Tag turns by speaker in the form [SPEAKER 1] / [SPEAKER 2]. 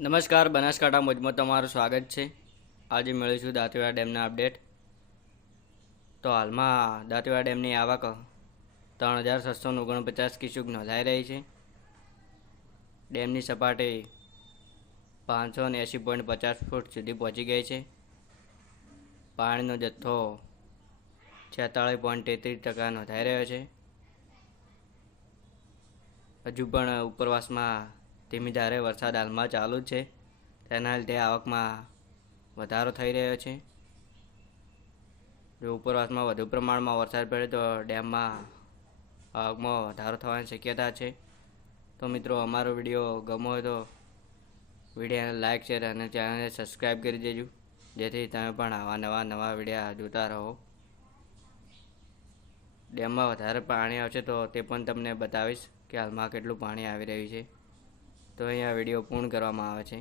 [SPEAKER 1] નમસ્કાર, બનાસકાંઠા મોજમાં તમારું સ્વાગત છે. આજે મળીશું દાંતીવાડા ડેમના અપડેટ. તો હાલમાં દાંતીવાડા ડેમની આવક ત્રણ હજાર છસો ઓગણપચાસ ક્યુસેક નોંધાઈ રહી છે. ડેમની સપાટી પાંચસો ને એંસી પોઈન્ટ પચાસ ફૂટ સુધી પહોંચી ગઈ છે. પાણીનો જથ્થો છેતાળીસ પોઈન્ટ તેત્રીસ ટકા નોંધાઈ રહ્યો છે. હજુ પણ ઉપરવાસમાં ધીમી ધારે વરસાદ હાલમાં ચાલુ જ છે. તેના લીધે આવકમાં વધારો થઈ રહ્યો છે. જો ઉપરવાસમાં વધુ પ્રમાણમાં વરસાદ પડે તો ડેમમાં આવકમાં વધારો થવાની શક્યતા છે. તો મિત્રો, અમારો વીડિયો ગમો હોય તો વિડીયોને લાઇક શેર અને ચેનલને સબસ્ક્રાઈબ કરી દેજો. જેથી તમે પણ આવા નવા નવા વિડીયા જોતા રહો. ડેમમાં વધારે પાણી આવશે તો તે પણ તમને બતાવીશ કે હાલમાં કેટલું પાણી આવી રહ્યું છે. તો અહીંયા વીડિયો પૂર્ણ કરવામાં આવે છે.